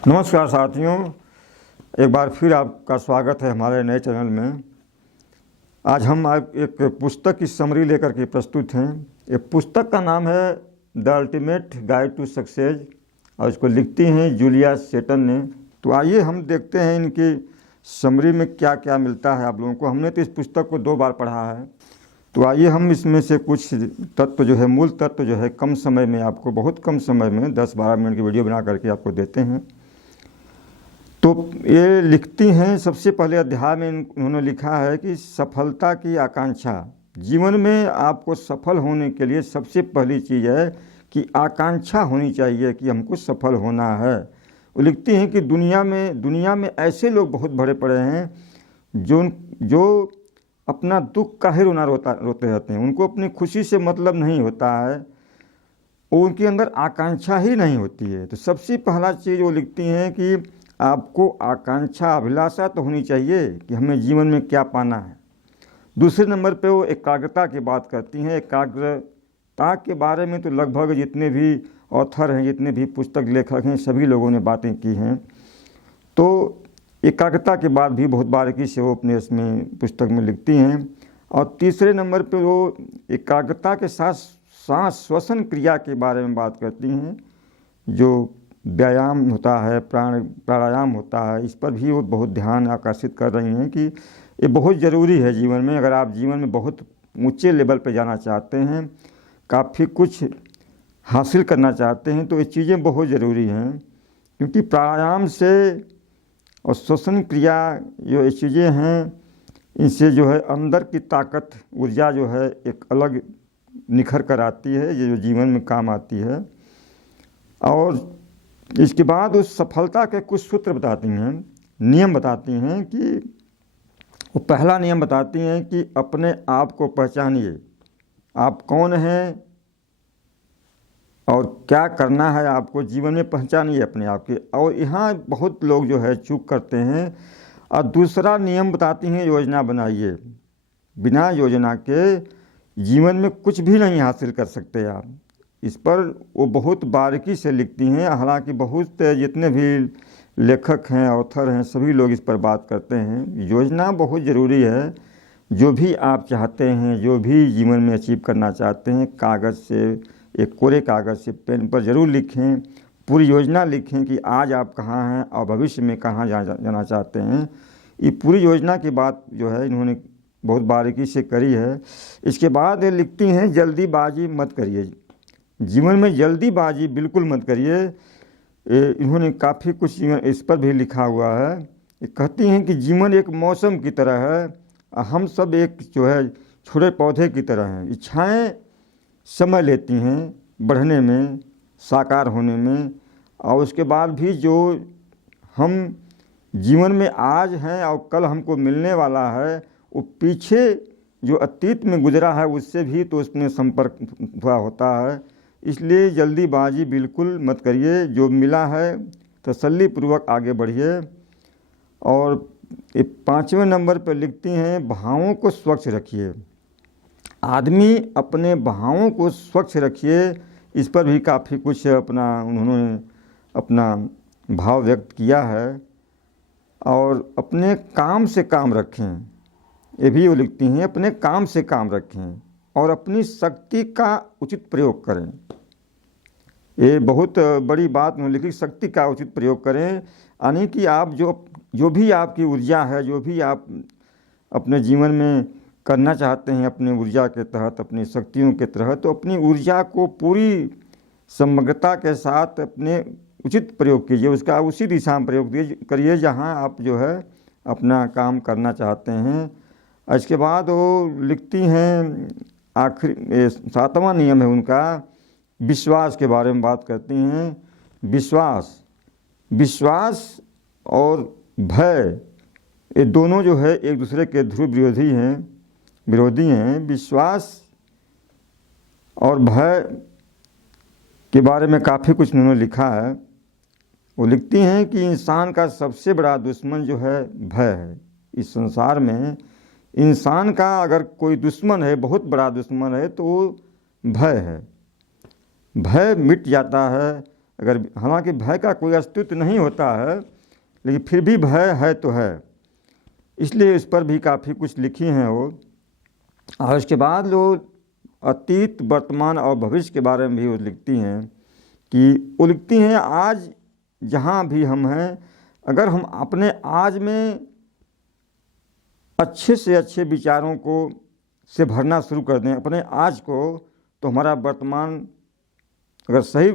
नमस्कार साथियों, एक बार फिर आपका स्वागत है हमारे नए चैनल में। आज हम एक पुस्तक की समरी लेकर के प्रस्तुत हैं। ये पुस्तक का नाम है the ultimate guide to success और इसको लिखती हैं जूलिया सेटन ने। तो आइए हम देखते हैं इनकी समरी में क्या क्या मिलता है आप लोगों को। हमने तो इस पुस्तक को 2 बार पढ़ा है, तो आइए हम इसमें से कुछ तत्व जो है, मूल तत्व जो है, कम समय में आपको, बहुत कम समय में 10-12 मिनट की वीडियो बना करके आपको देते हैं। तो ये लिखती हैं, सबसे पहले अध्याय में उन्होंने लिखा है कि सफलता की आकांक्षा। जीवन में आपको सफल होने के लिए सबसे पहली चीज़ है कि आकांक्षा होनी चाहिए कि हमको सफल होना है। वो लिखती हैं कि दुनिया में ऐसे लोग बहुत भरे पड़े हैं जो अपना दुख काहे रोते रहते हैं। उनको अपनी खुशी से मतलब नहीं होता है, उनके अंदर आकांक्षा ही नहीं होती है। तो सबसे पहला चीज़ वो लिखती हैं कि आपको आकांक्षा, अभिलाषा तो होनी चाहिए कि हमें जीवन में क्या पाना है। दूसरे नंबर पे वो एकाग्रता की बात करती हैं। एकाग्रता के बारे में तो लगभग जितने भी ऑथर हैं, जितने भी पुस्तक लेखक हैं, सभी लोगों ने बातें की हैं। तो एकाग्रता के बाद भी बहुत बारीकी से वो अपने इसमें पुस्तक में लिखती हैं। और तीसरे नंबर पे वो एकाग्रता के साथ सांस श्वसन क्रिया के बारे में बात करती हैं। जो व्यायाम होता है, प्राणायाम होता है, इस पर भी वो बहुत ध्यान आकर्षित कर रही हैं कि ये बहुत ज़रूरी है जीवन में। अगर आप जीवन में बहुत ऊंचे लेवल पर जाना चाहते हैं, काफ़ी कुछ हासिल करना चाहते हैं, तो ये चीज़ें बहुत ज़रूरी हैं। क्योंकि प्राणायाम से और श्वसन क्रिया जो ये चीज़ें हैं, इनसे जो है अंदर की ताकत, ऊर्जा जो है एक अलग निखर कर आती है, ये जो जीवन में काम आती है। और इसके बाद उस सफलता के कुछ सूत्र बताती हैं, नियम बताती हैं। कि वो पहला नियम बताती हैं कि अपने आप को पहचानिए, आप कौन हैं और क्या करना है आपको जीवन में, पहचानिए अपने आप के। और यहाँ बहुत लोग जो है चूक करते हैं। और दूसरा नियम बताती हैं, योजना बनाइए। बिना योजना के जीवन में कुछ भी नहीं हासिल कर सकते आप। इस पर वो बहुत बारीकी से लिखती हैं। हालांकि बहुत जितने भी लेखक हैं, ऑथर हैं, सभी लोग इस पर बात करते हैं। योजना बहुत ज़रूरी है। जो भी आप चाहते हैं, जो भी जीवन में अचीव करना चाहते हैं, कागज़ से, एक कोरे कागज़ से, पेन पर ज़रूर लिखें। पूरी योजना लिखें कि आज आप कहाँ हैं और भविष्य में कहाँ जाना चाहते हैं। ये पूरी योजना की बात जो है इन्होंने बहुत बारीकी से करी है। इसके बाद ये लिखती हैं, जल्दीबाजी मत करिए। जीवन में जल्दीबाजी बिल्कुल मत करिए। इन्होंने काफ़ी कुछ इस पर भी लिखा हुआ है। ये कहती हैं कि जीवन एक मौसम की तरह है, हम सब एक जो है छोटे पौधे की तरह हैं। इच्छाएं समय लेती हैं बढ़ने में, साकार होने में। और उसके बाद भी जो हम जीवन में आज हैं और कल हमको मिलने वाला है, वो पीछे जो अतीत में गुजरा है उससे भी तो उसमें संपर्क हुआ होता है। इसलिए जल्दीबाजी बिल्कुल मत करिए। जो मिला है तसल्लीपूर्वक आगे बढ़िए। और 5वें नंबर पर लिखती हैं, भावों को स्वच्छ रखिए। आदमी अपने भावों को स्वच्छ रखिए। इस पर भी काफ़ी कुछ उन्होंने अपना भाव व्यक्त किया है। और अपने काम से काम रखें, ये भी वो लिखती हैं, अपने काम से काम रखें और अपनी शक्ति का उचित प्रयोग करें। ये बहुत बड़ी बात उन्होंने लिखी, शक्ति का उचित प्रयोग करें। यानी कि आप जो भी आपकी ऊर्जा है, जो भी आप अपने जीवन में करना चाहते हैं, अपनी ऊर्जा के तहत, अपनी शक्तियों के तहत, तो अपनी ऊर्जा को पूरी समग्रता के साथ अपने उचित प्रयोग कीजिए। उसका उसी दिशा में प्रयोग करिए जहाँ आप जो है अपना काम करना चाहते हैं। इसके बाद वो लिखती हैं, आखिरी 7वां नियम है उनका, विश्वास के बारे में बात करती हैं। विश्वास और भय, ये दोनों जो है एक दूसरे के ध्रुव विरोधी हैं। विश्वास और भय के बारे में काफ़ी कुछ उन्होंने लिखा है। वो लिखती हैं कि इंसान का सबसे बड़ा दुश्मन जो है भय है। इस संसार में इंसान का अगर कोई दुश्मन है, बहुत बड़ा दुश्मन है, तो वो भय है। भय मिट जाता है अगर हालांकि भय का कोई अस्तित्व नहीं होता है, लेकिन फिर भी भय है तो है, इसलिए इस पर भी काफ़ी कुछ लिखी हैं वो। और इसके बाद लोग अतीत, वर्तमान और भविष्य के बारे में भी वो लिखती हैं कि वो लिखती हैं आज जहाँ भी हम हैं, अगर हम अपने आज में अच्छे से अच्छे विचारों को से भरना शुरू कर दें अपने आज को, तो हमारा वर्तमान अगर सही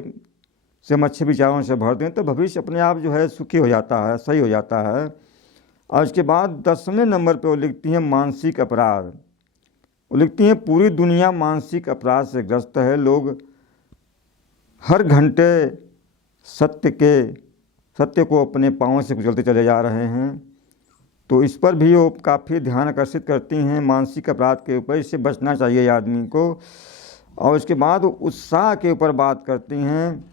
से हम अच्छे विचारों से भर दें तो भविष्य अपने आप जो है सुखी हो जाता है, सही हो जाता है। और इसके बाद 10वें नंबर पे वो लिखती हैं मानसिक अपराध। वो लिखती हैं पूरी दुनिया मानसिक अपराध से ग्रस्त है, लोग हर घंटे सत्य को अपने पाँव से कुचलते चले जा रहे हैं। तो इस पर भी वो काफ़ी ध्यान आकर्षित करती हैं मानसिक अपराध के ऊपर, इससे बचना चाहिए आदमी को। और इसके बाद वो उत्साह के ऊपर बात करती हैं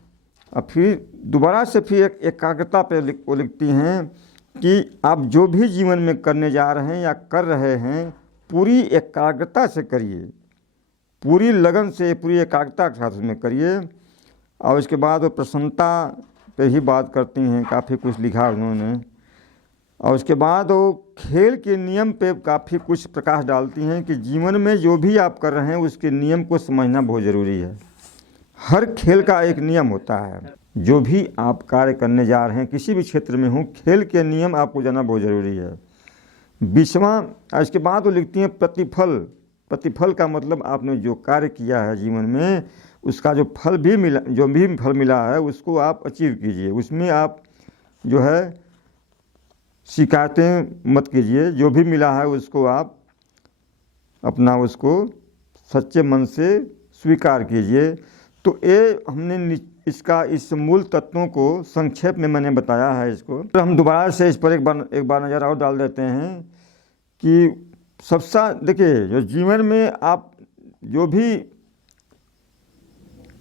और फिर दोबारा से फिर एक एकाग्रता पे वो लिखती हैं कि आप जो भी जीवन में करने जा रहे हैं या कर रहे हैं, पूरी एकाग्रता से करिए, पूरी लगन से, पूरी एकाग्रता के साथ उसमें करिए। और इसके बाद वो प्रसन्नता पे ही बात करती हैं, काफ़ी कुछ लिखा उन्होंने। और उसके बाद वो खेल के नियम पे काफ़ी कुछ प्रकाश डालती हैं कि जीवन में जो भी आप कर रहे हैं उसके नियम को समझना बहुत ज़रूरी है। हर खेल का एक नियम होता है, जो भी आप कार्य करने जा रहे हैं किसी भी क्षेत्र में हो, खेल के नियम आपको जानना बहुत ज़रूरी है। 20वां, इसके बाद वो लिखती हैं प्रतिफल का मतलब आपने जो कार्य किया है जीवन में उसका जो फल भी मिला, जो भी फल मिला है उसको आप अचीव कीजिए, उसमें आप जो है शिकायतें मत कीजिए, जो भी मिला है उसको आप अपना उसको सच्चे मन से स्वीकार कीजिए। तो ये हमने इसका इस मूल तत्वों को संक्षेप में मैंने बताया है इसको। तो हम दोबारा से इस पर एक बार नज़र और डाल देते हैं कि सबसे देखिए, जो जीवन में आप जो भी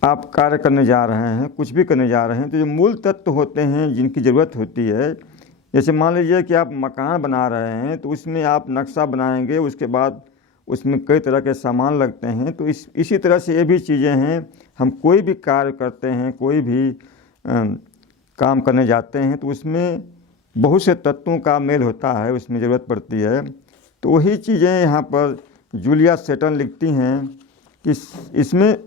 आप कार्य करने जा रहे हैं, कुछ भी करने जा रहे हैं, तो जो मूल तत्व होते हैं जिनकी ज़रूरत होती है, जैसे मान लीजिए कि आप मकान बना रहे हैं तो उसमें आप नक्शा बनाएंगे, उसके बाद उसमें कई तरह के सामान लगते हैं। तो इसी तरह से ये भी चीज़ें हैं, हम कोई भी कार्य करते हैं, कोई भी काम करने जाते हैं तो उसमें बहुत से तत्वों का मेल होता है, उसमें ज़रूरत पड़ती है। तो वही चीज़ें यहाँ पर जूलिया सेटन लिखती हैं कि इसमें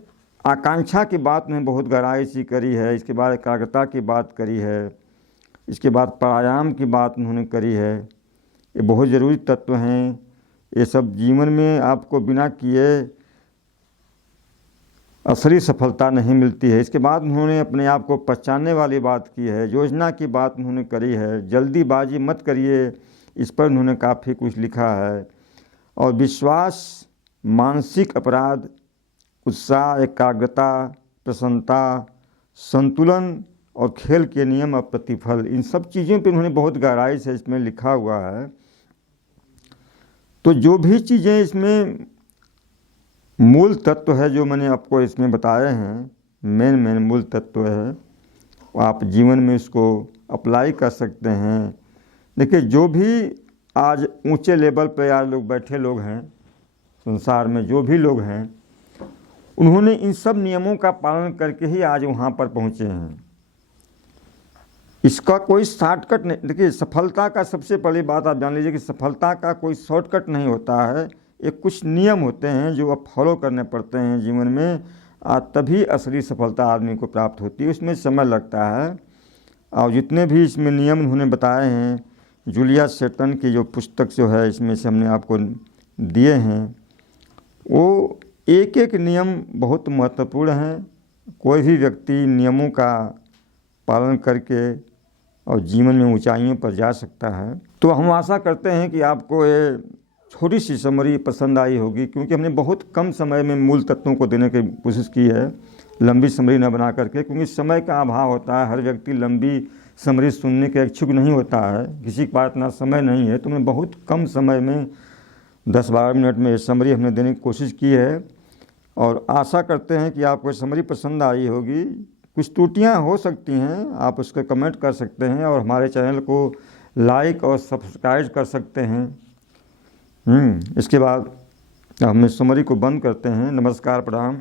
आकांक्षा की बात उन्होंने बहुत गहराई सी करी है, इसके बाद एकाग्रता की बात करी है, इसके बाद प्राणायाम की बात उन्होंने करी है। ये बहुत ज़रूरी तत्व हैं, ये सब जीवन में आपको बिना किए असली सफलता नहीं मिलती है। इसके बाद उन्होंने अपने आप को पहचानने वाली बात की है, योजना की बात उन्होंने करी है, जल्दीबाजी मत करिए, इस पर उन्होंने काफ़ी कुछ लिखा है। और विश्वास, मानसिक अपराध, उत्साह, एकाग्रता, प्रसन्नता, संतुलन और खेल के नियम और प्रतिफल, इन सब चीज़ों पे उन्होंने बहुत गहराई से इसमें लिखा हुआ है। तो जो भी चीज़ें इसमें मूल तत्व है जो मैंने आपको इसमें बताए हैं, मेन मूल तत्व है, आप जीवन में इसको अप्लाई कर सकते हैं। देखिए, जो भी आज ऊंचे लेवल पर यार लोग बैठे लोग हैं संसार में, जो भी लोग हैं, उन्होंने इन सब नियमों का पालन करके ही आज वहाँ पर पहुँचे हैं। इसका कोई शॉर्टकट नहीं। देखिए, सफलता का सबसे पहली बात आप जान लीजिए कि सफलता का कोई शॉर्टकट नहीं होता है। ये कुछ नियम होते हैं जो आप फॉलो करने पड़ते हैं जीवन में, तभी असली सफलता आदमी को प्राप्त होती है, उसमें समय लगता है। और जितने भी इसमें नियम उन्होंने बताए हैं, जूलिया सेटन की जो पुस्तक जो है इसमें से हमने आपको दिए हैं, वो एक एक नियम बहुत महत्वपूर्ण हैं। कोई भी व्यक्ति नियमों का पालन करके और जीवन में ऊंचाइयों पर जा सकता है। तो हम आशा करते हैं कि आपको ये छोटी सी समरी पसंद आई होगी, क्योंकि हमने बहुत कम समय में मूल तत्वों को देने की कोशिश की है, लंबी समरी न बना करके, क्योंकि समय का अभाव होता है। हर व्यक्ति लंबी समरी सुनने के इच्छुक नहीं होता है, किसी के पास इतना समय नहीं है। तो हमने बहुत कम समय में 10-12 मिनट में ये समरी हमने देने की कोशिश की है, और आशा करते हैं कि आपको समरी पसंद आई होगी। कुछ त्रुटियां हो सकती हैं, आप उसको कमेंट कर सकते हैं और हमारे चैनल को लाइक और सब्सक्राइब कर सकते हैं। इसके बाद हम इस समरी को बंद करते हैं। नमस्कार, प्रणाम।